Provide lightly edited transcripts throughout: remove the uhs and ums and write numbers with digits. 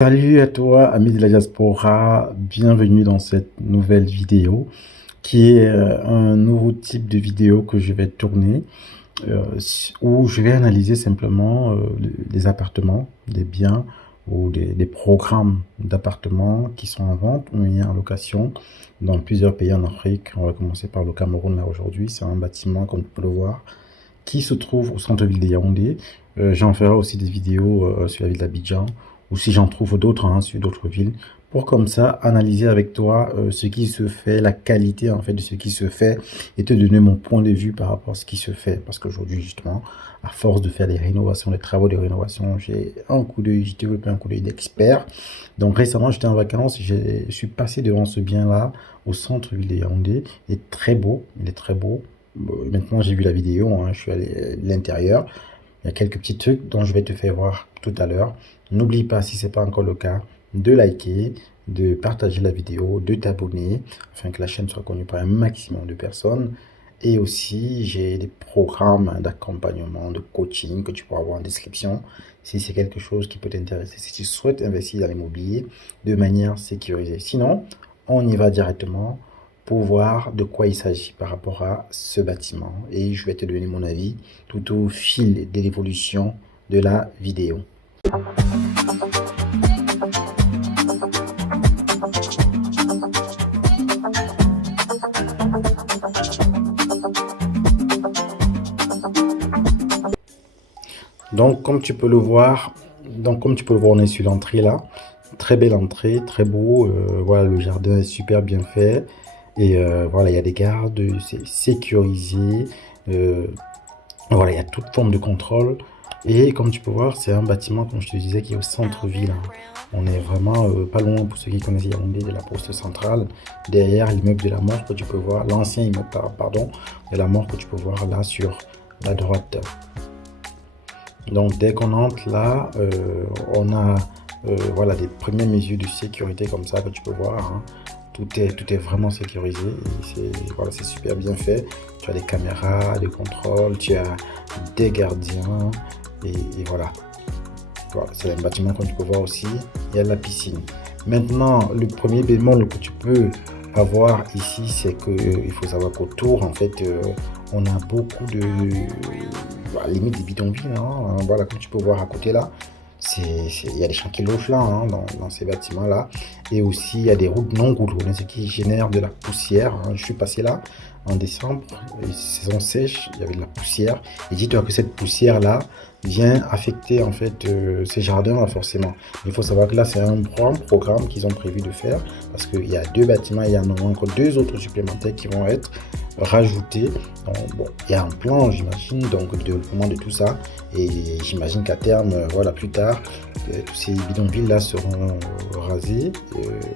Salut à toi, ami de la diaspora, bienvenue dans cette nouvelle vidéo qui est un nouveau type de vidéo que je vais tourner où je vais analyser simplement les appartements, des biens ou des programmes d'appartements qui sont en vente ou mis en location dans plusieurs pays en Afrique. On va commencer par le Cameroun là aujourd'hui, c'est un bâtiment comme tu peux le voir qui se trouve au centre-ville de Yaoundé. J'en ferai aussi des vidéos sur la ville d'Abidjan, ou si j'en trouve d'autres sur d'autres villes, pour comme ça analyser avec toi ce qui se fait, la qualité en fait de ce qui se fait, et te donner mon point de vue par rapport à ce qui se fait. Parce qu'aujourd'hui justement, à force de faire des rénovations, des travaux de rénovation, j'ai développé un coup d'œil d'expert. Donc récemment, j'étais en vacances, je suis passé devant ce bien-là au centre-ville de Yaoundé. Il est très beau, il est très beau. Maintenant, j'ai vu la vidéo, je suis allé à l'intérieur. Il y a quelques petits trucs dont je vais te faire voir tout à l'heure. N'oublie pas, si ce n'est pas encore le cas, de liker, de partager la vidéo, de t'abonner, afin que la chaîne soit connue par un maximum de personnes. Et aussi, j'ai des programmes d'accompagnement, de coaching que tu peux avoir en description, si c'est quelque chose qui peut t'intéresser, si tu souhaites investir dans l'immobilier de manière sécurisée. Sinon, on y va directement pour voir de quoi il s'agit par rapport à ce bâtiment. Et je vais te donner mon avis tout au fil de l'évolution de la vidéo. Donc, comme tu peux le voir, on est sur l'entrée là. Très belle entrée, très beau. Voilà, le jardin est super bien fait. Et voilà, il y a des gardes, c'est sécurisé. Voilà, il y a toute forme de contrôle. Et comme tu peux voir, c'est un bâtiment, comme je te disais, qui est au centre-ville. On est vraiment pas loin, pour ceux qui connaissent Yaoundé, de la poste centrale. Derrière l'immeuble de la mort que tu peux voir, l'ancien immeuble, pardon, de la mort que tu peux voir là sur la droite. Donc dès qu'on entre là, on a voilà, des premières mesures de sécurité comme ça que tu peux voir. Tout est vraiment sécurisé. Voilà, c'est super bien fait. Tu as des caméras de contrôle, tu as des gardiens et voilà. Voilà, c'est un bâtiment que tu peux voir aussi. Il y a la piscine. Maintenant, le premier bémol que tu peux avoir ici, c'est que il faut savoir qu'autour, en fait, on a beaucoup de limite des bidonvilles. Voilà, comme tu peux voir à côté là, il y a des champs qui logent là, dans ces bâtiments-là. Et aussi, il y a des routes non goudronnées, ce qui génère de la poussière. Je suis passé là en décembre, saison sèche, il y avait de la poussière. Et dis-toi que cette poussière-là vient affecter en fait ces jardins-là forcément. Il faut savoir que là, c'est un grand programme qu'ils ont prévu de faire parce qu'il y a deux bâtiments, il y en a encore deux autres supplémentaires qui vont être rajoutés. Donc, bon, il y a un plan, j'imagine, donc de développement de tout ça. Et j'imagine qu'à terme, voilà, plus tard, tous ces bidonvilles-là seront rasés.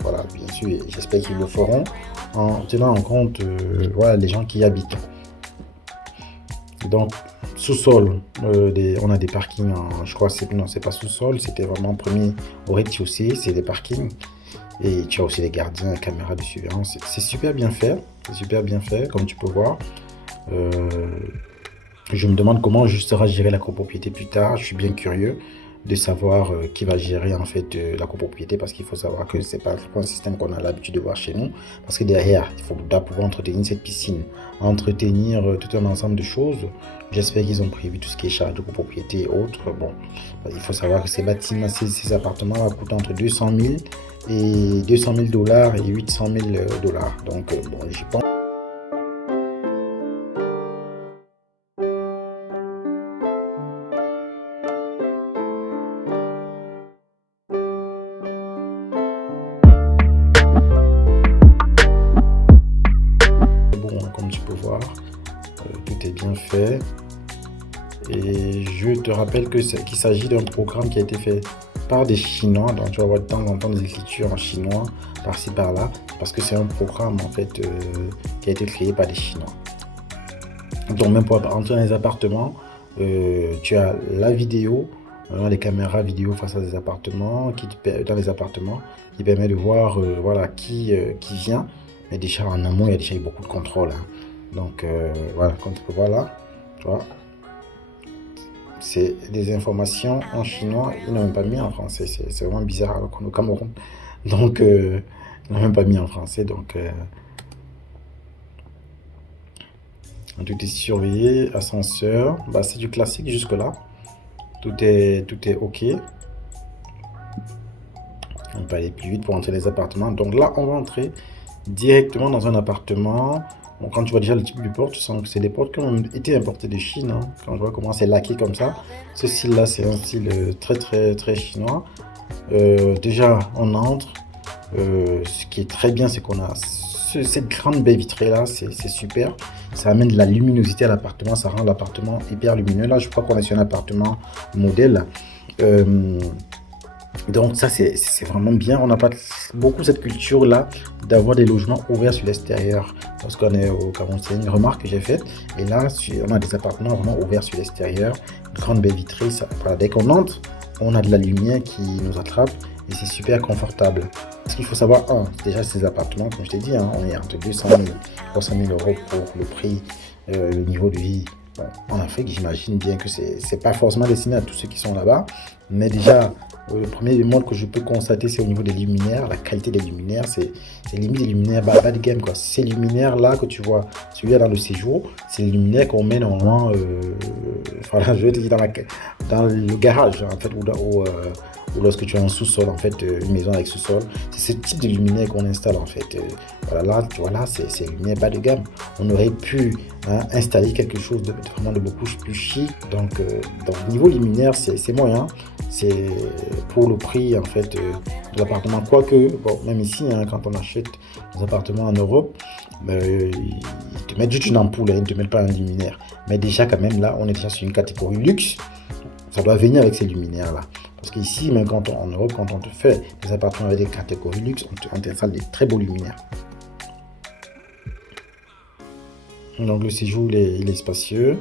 Voilà, bien sûr, j'espère qu'ils le feront en tenant en compte voilà, les gens qui y habitent. Donc, sous-sol, on a des parkings, je crois, non, c'est pas sous-sol, c'était vraiment premier au rez-de-chaussée, c'est des parkings. Et tu as aussi les gardiens, les caméras de surveillance. C'est super bien fait, comme tu peux voir. Je me demande comment sera gérée la copropriété plus tard. Je suis bien curieux de savoir qui va gérer en fait la copropriété parce qu'il faut savoir que c'est pas un système qu'on a l'habitude de voir chez nous parce que derrière il faut pouvoir entretenir cette piscine, entretenir tout un ensemble de choses. J'espère qu'ils ont prévu tout ce qui est charge de copropriété et autres. Bon, il faut savoir que ces bâtiments, ces appartements coûtent entre 200 000 et 200 000 dollars et 800 000 dollars. Donc bon, j'y pense. Comme tu peux voir, tout est bien fait. Et je te rappelle qu'il s'agit d'un programme qui a été fait par des Chinois. Donc tu vas voir de temps en temps des écritures en chinois par-ci par-là. Parce que c'est un programme en fait qui a été créé par des Chinois. Donc même pour entrer dans les appartements, tu as la vidéo, les caméras vidéo face à des appartements, dans les appartements, qui permet de voir voilà, qui vient. Mais déjà en amont, il y a déjà eu beaucoup de contrôle. Donc voilà, comme tu peux voir là, tu vois, C'est des informations en chinois, ils n'ont même pas mis en français. C'est vraiment bizarre alors qu'on est au Cameroun. Donc, ils n'ont même pas mis en français. Donc, tout est surveillé, ascenseur. Bah, c'est du classique jusque-là. Tout est OK. On peut aller plus vite pour entrer dans les appartements. Donc là, on va entrer directement dans un appartement. Bon, quand tu vois déjà le type de porte, tu sens que c'est des portes qui ont été importées de Chine, hein. Quand je vois comment c'est laqué comme ça. Ce style-là, c'est un style très, très, très chinois. Déjà, on entre. Ce qui est très bien, c'est qu'on a cette grande baie vitrée là, c'est super. Ça amène de la luminosité à l'appartement, ça rend l'appartement hyper lumineux. Là, je crois qu'on est sur un appartement modèle. Euh, donc ça, c'est vraiment bien. On n'a pas beaucoup cette culture-là d'avoir des logements ouverts sur l'extérieur. Parce qu'on est au Cameroun, c'est une remarque que j'ai faite. Et là, on a des appartements vraiment ouverts sur l'extérieur. Grande baie vitrée. Voilà, dès qu'on entre, on a de la lumière qui nous attrape. Et c'est super confortable. Ce qu'il faut savoir, déjà ces appartements, comme je t'ai dit, hein, on est entre 200 000 et 300 000 euros pour le prix, le niveau de vie. Bon, en Afrique, j'imagine bien que c'est pas forcément destiné à tous ceux qui sont là-bas. Mais déjà, le premier élément que je peux constater, c'est au niveau des luminaires. La qualité des luminaires, c'est limite des luminaires bas de gamme, quoi. Ces luminaires-là que tu vois, celui-là dans le séjour, c'est les luminaires qu'on met normalement, voilà, je vais te dire dans le garage, en fait, ou lorsque tu as un sous-sol, en fait, une maison avec sous-sol. C'est ce type de luminaire qu'on installe, en fait. Voilà, là, tu vois, là, c'est luminaire bas de gamme. On aurait pu installer quelque chose vraiment de beaucoup plus chic. Donc niveau luminaire, c'est moyen. C'est pour le prix, en fait, de l'appartement. Quoique, bon, même ici, hein, quand on achète des appartements en Europe, ils te mettent juste une ampoule, hein, ils ne te mettent pas un luminaire. Mais déjà, quand même, là, on est déjà sur une catégorie luxe. Ça doit venir avec ces luminaires-là. Parce qu'ici, même en Europe, quand on te fait des appartements avec des catégories luxe, on t'installe des très beaux luminaires. Donc le séjour, il est spacieux.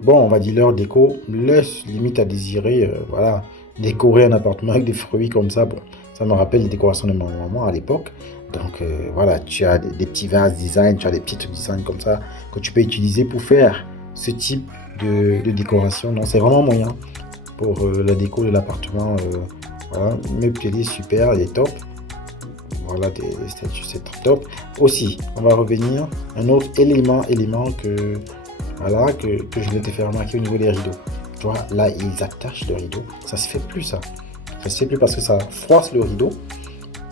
Bon, on va dire leur déco laisse limite à désirer. Voilà, décorer un appartement avec des fruits comme ça, bon, ça me rappelle les décorations de ma maman à l'époque. Donc voilà, tu as des petits vases design, tu as des petits trucs design comme ça que tu peux utiliser pour faire ce type de décoration. Donc c'est vraiment moyen pour la déco de l'appartement. Voilà, meuble télé super, il est top. Voilà, des statues, c'est top. Aussi, on va revenir un autre élément que voilà que je voulais te faire remarquer au niveau des rideaux. Tu vois, là, ils attachent le rideau. Ça se fait plus, ça. Ça se fait plus parce que ça froisse le rideau.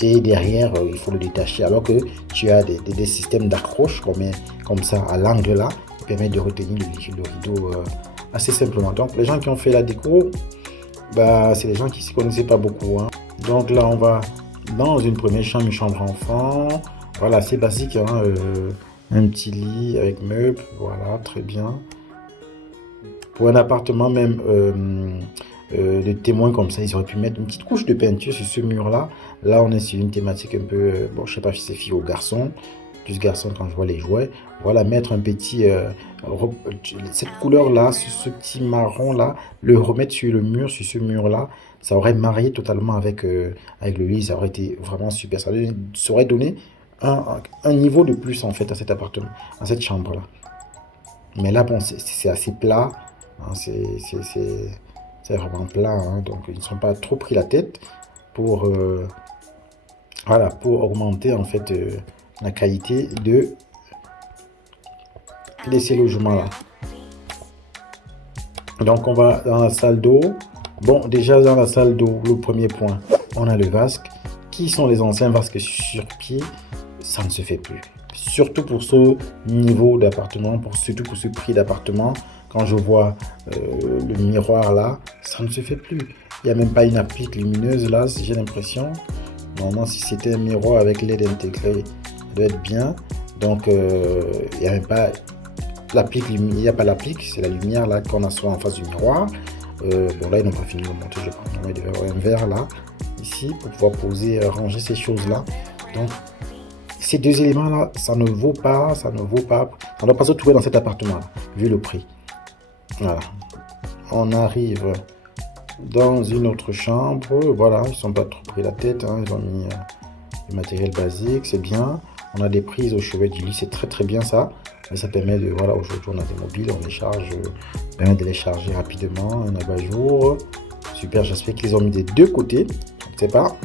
Et derrière, il faut le détacher. Alors que tu as des systèmes d'accroche qu'on met comme ça à l'angle là, qui permettent de retenir le rideau assez simplement. Donc, les gens qui ont fait la déco, bah, c'est des gens qui ne s'y connaissaient pas beaucoup, hein. Donc là, on va dans une première chambre, une chambre enfant. Voilà, c'est basique, hein, un petit lit avec meubles. Voilà, très bien. Pour un appartement même de témoins comme ça, ils auraient pu mettre une petite couche de peinture sur ce mur-là. Là, on est sur une thématique un peu, bon, je sais pas si c'est fille ou garçon, plus garçon quand je vois les jouets. Voilà, mettre un petit, cette couleur-là, ce petit marron-là, le remettre sur le mur, sur ce mur-là, ça aurait marié totalement avec, avec le lit, ça aurait été vraiment super. Ça aurait donné un niveau de plus en fait à cet appartement, à cette chambre-là. Mais là, bon, c'est assez plat. Hein, c'est vraiment plat, hein, donc ils ne sont pas trop pris la tête pour, voilà, pour augmenter en fait la qualité de ces logements-là. Donc on va dans la salle d'eau. Bon, déjà dans la salle d'eau, le premier point, on a le vasque. Qui sont les anciens vasques sur pied? Ça ne se fait plus. Surtout pour ce niveau d'appartement, surtout pour ce prix d'appartement. Quand je vois le miroir là, ça ne se fait plus. Il n'y a même pas une applique lumineuse là, j'ai l'impression. Normalement, si c'était un miroir avec LED intégré, ça doit être bien. Donc, il n'y a même pas l'applique, il n'y a pas l'applique, c'est la lumière là qu'on assoit en face du miroir. Bon, là, ils n'ont pas fini de le monter, je pense. Il devait y avoir un verre là, ici, pour pouvoir poser, ranger ces choses là. Donc, ces deux éléments là, ça ne vaut pas, ça ne doit pas se trouver dans cet appartement là, vu le prix. Voilà, on arrive dans une autre chambre. Voilà, ils ne sont pas trop pris la tête, hein. Ils ont mis du matériel basique, c'est bien. On a des prises au chevet du lit, c'est très bien ça. Mais ça permet de, voilà, aujourd'hui on a des mobiles, on les charge, permet de les charger rapidement, un abat-jour. Super, j'espère qu'ils ont mis des deux côtés. Je ne sais pas.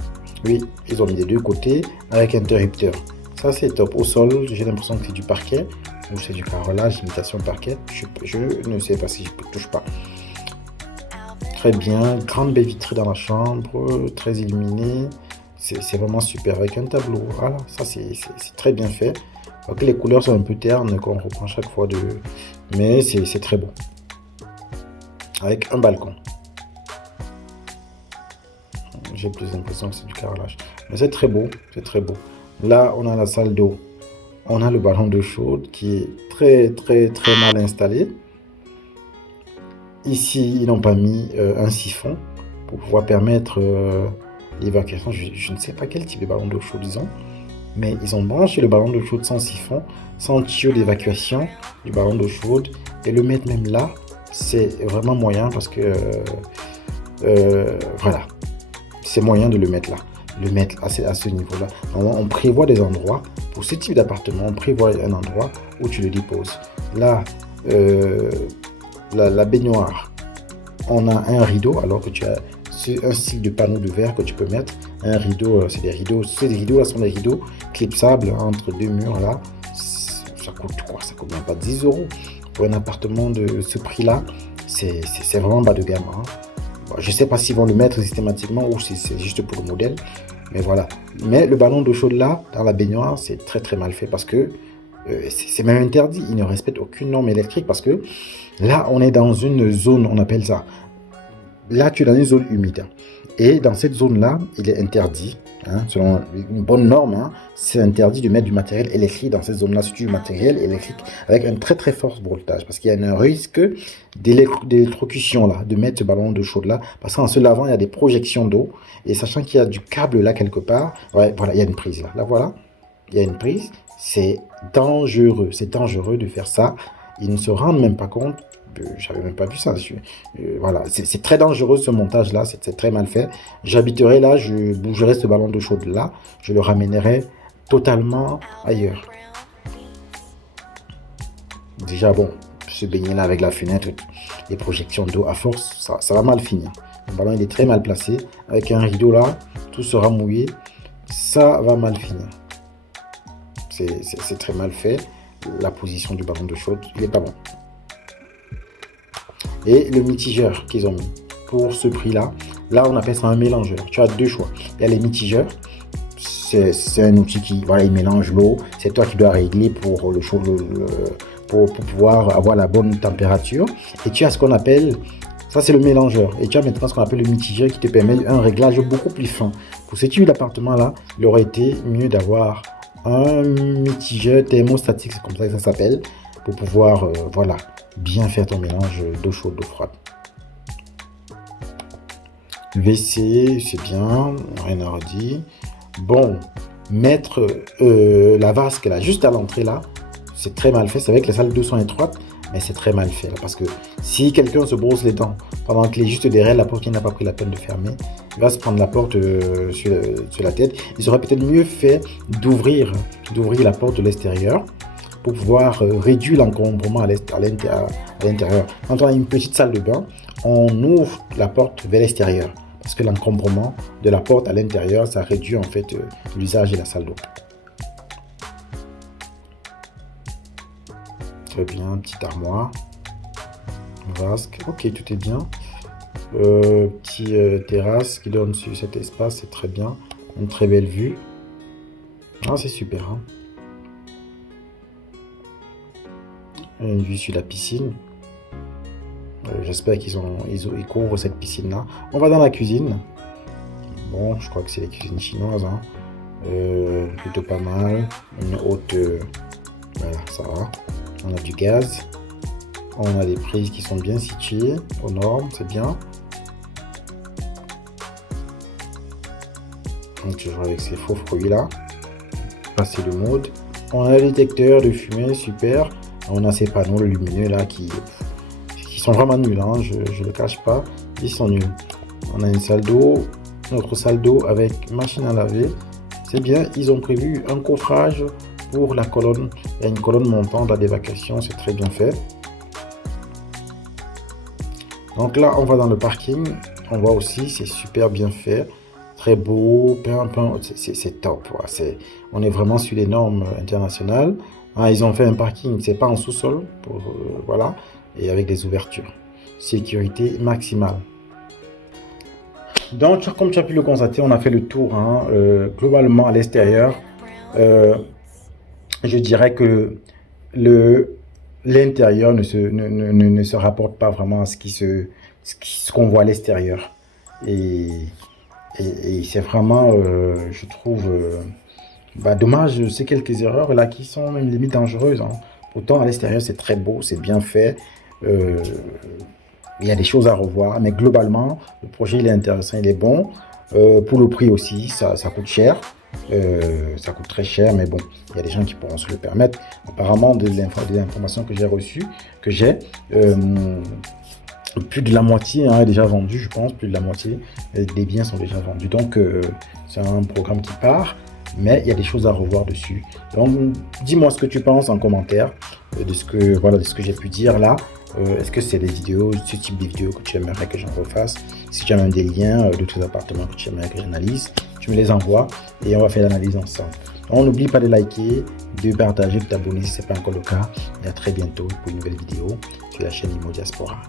Oui, ils ont mis des deux côtés avec interrupteur. Ça c'est top. Au sol, j'ai l'impression que c'est du parquet ou c'est du carrelage, imitation parquet. Je ne sais pas si je ne touche pas. Très bien, grande baie vitrée dans la chambre, très illuminée. C'est vraiment super avec un tableau. Voilà, ça c'est très bien fait. Donc, les couleurs sont un peu ternes qu'on reprend chaque fois mais c'est très beau. Avec un balcon. J'ai plus l'impression que c'est du carrelage. Mais c'est très beau, c'est très beau. Là, on a la salle d'eau. On a le ballon d'eau chaude qui est très mal installé. Ici, ils n'ont pas mis un siphon pour pouvoir permettre l'évacuation. Je ne sais pas quel type de ballon d'eau chaude ils ont, mais ils ont branché le ballon d'eau chaude sans siphon, sans tuyau d'évacuation du ballon d'eau chaude. Et le mettre même là, c'est vraiment moyen parce que voilà, c'est moyen de le mettre là, le mettre à ce niveau-là. On prévoit des endroits pour ce type d'appartement. On prévoit un endroit où tu le déposes. Là, la baignoire, on a un rideau alors que tu as un style de panneau de verre que tu peux mettre. Un rideau, c'est des rideaux. Ces rideaux là sont des rideaux clipsables entre deux murs là. Ça coûte quoi? Ça coûte même pas 10 euros. Pour un appartement de ce prix là, c'est vraiment bas de gamme. Hein. Bon, je ne sais pas s'ils vont le mettre systématiquement ou si c'est juste pour le modèle. Mais voilà. Mais le ballon d'eau chaude là, dans la baignoire, c'est très mal fait parce que c'est même interdit. Ils ne respectent aucune norme électrique parce que là, on est dans une zone, on appelle ça. Là, tu es dans une zone humide. Et dans cette zone-là, il est interdit, hein, selon une bonne norme, hein, c'est interdit de mettre du matériel électrique dans cette zone-là, surtout du matériel électrique avec un très fort voltage. Parce qu'il y a un risque d'électrocution là, de mettre ce ballon d'eau chaude là. Parce qu'en se lavant, il y a des projections d'eau. Et sachant qu'il y a du câble là quelque part, ouais, voilà, il y a une prise là. Là, voilà, il y a une prise. C'est dangereux de faire ça. Ils ne se rendent même pas compte. J'avais même pas vu ça. Voilà, c'est très dangereux ce montage là, c'est très mal fait. J'habiterai là, je bougerai ce ballon d'eau chaude là, je le ramènerai totalement ailleurs. Déjà bon, se baigner là avec la fenêtre, les projections d'eau à force, ça va mal finir. Le ballon il est très mal placé, avec un rideau là, tout sera mouillé, ça va mal finir. C'est très mal fait. La position du ballon d'eau chaude, il est pas bon. Et le mitigeur qu'ils ont mis pour ce prix-là, là on appelle ça un mélangeur. Tu as deux choix. Il y a les mitigeurs, c'est un outil qui, voilà, il mélange l'eau. C'est toi qui dois régler pour le chaud, pour pouvoir avoir la bonne température. Et tu as ce qu'on appelle, ça c'est le mélangeur. Et tu as maintenant ce qu'on appelle le mitigeur qui te permet un réglage beaucoup plus fin. Pour ce type d'appartement-là, il aurait été mieux d'avoir un mitigeur thermostatique, c'est comme ça que ça s'appelle, pour pouvoir, voilà, bien faire ton mélange d'eau chaude, d'eau froide. WC, c'est bien, rien à redire. Bon, mettre la vasque là, juste à l'entrée là, c'est très mal fait. C'est vrai que les salles d'eau sont étroites, mais c'est très mal fait là, parce que si quelqu'un se brosse les dents pendant qu'il est juste derrière la porte, qu'il n'a pas pris la peine de fermer, il va se prendre la porte sur la tête. Il serait peut-être mieux fait d'ouvrir la porte de l'extérieur pour pouvoir réduire l'encombrement à l'intérieur. Quand on a une petite salle de bain, on ouvre la porte vers l'extérieur parce que l'encombrement de la porte à l'intérieur, ça réduit en fait l'usage de la salle d'eau. Très bien, petite armoire, vasque, ok, tout est bien. Petit terrasse qui donne sur cet espace, c'est très bien, une très belle vue. Ah, c'est super, hein. Une vue sur la piscine. J'espère qu'ils couvrent cette piscine là. On va dans la cuisine. Bon, je crois que c'est la cuisine chinoise, hein. Plutôt pas mal. Une haute, voilà, ça va. On a du gaz. On a des prises qui sont bien situées aux normes, c'est bien. Donc toujours avec ces faux fruits là. Passer le mode. On a le détecteur de fumée, super. On a ces panneaux lumineux là qui sont vraiment nuls, hein, je le cache pas, ils sont nuls. On a une salle d'eau, notre salle d'eau avec machine à laver, c'est bien. Ils ont prévu un coffrage pour la colonne, il y a une colonne montante, la dévacation, c'est très bien fait. Donc là, on va dans le parking, on voit aussi, c'est super bien fait, très beau, c'est top. Voilà, on est vraiment sur les normes internationales. Ah, ils ont fait un parking, c'est pas en sous-sol, voilà, et avec des ouvertures. Sécurité maximale. Donc, comme tu as pu le constater, on a fait le tour, hein, globalement à l'extérieur. Euh, je dirais que l'intérieur ne se rapporte pas vraiment à ce qu'on voit à l'extérieur. Et, et c'est vraiment, je trouve, dommage, ces quelques erreurs là qui sont même limite dangereuses, hein. Pourtant, à l'extérieur, c'est très beau, c'est bien fait. Euh, il y a des choses à revoir, mais globalement, le projet il est intéressant, il est bon. Pour le prix aussi, ça coûte cher. Ça coûte très cher, mais bon, il y a des gens qui pourront se le permettre. Apparemment, des informations que j'ai reçues, euh, plus de la moitié est déjà vendu, je pense, plus de la moitié des biens sont déjà vendus. Donc, c'est un programme qui part, mais il y a des choses à revoir dessus. Donc, dis-moi ce que tu penses en commentaire de ce que j'ai pu dire là. Est-ce que c'est des vidéos, ce type de vidéos que tu aimerais que j'en refasse? Si tu as même des liens d'autres appartements que tu aimerais que j'analyse, tu me les envoies et on va faire l'analyse ensemble. Donc, n'oublie pas de liker, de partager, de t'abonner si ce n'est pas encore le cas. Et à très bientôt pour une nouvelle vidéo sur la chaîne Imo Diaspora.